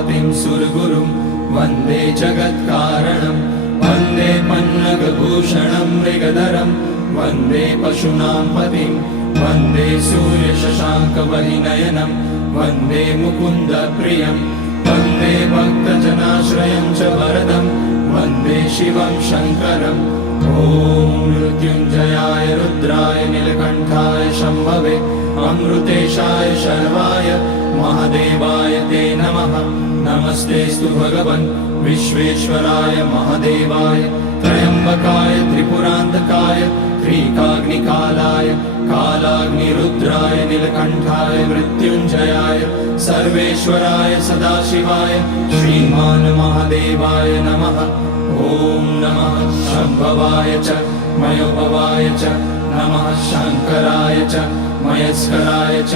पतिं सुरगुरुं वन्दे जगत्कारणं वन्दे पन्नगभूषणं मृगधरं वन्दे पशूनां पतिं वन्दे सूर्यशशाङ्कवलिनयनं वन्दे मुकुन्दप्रियं वन्दे भक्तजनाश्रयं च वरदं वन्दे शिवं शङ्करम् ॐ मृत्युञ्जयाय रुद्राय नीलकण्ठाय शम्भवे अमृतेशाय शर्वाय महादेवाय ते नमः। नमस्तेस्तु भगवन् विश्वेश्वराय महादेवाय त्र्यम्बकाय त्रिपुरान्तकाय त्रिकाग्निकालाय कालाग्निरुद्राय नीलकण्ठाय मृत्युञ्जयाय सर्वेश्वराय सदाशिवाय श्रीमान् महादेवाय नमः। ॐ नमः शम्भवाय च मयोभवाय च नमः शङ्कराय च मयस्कराय च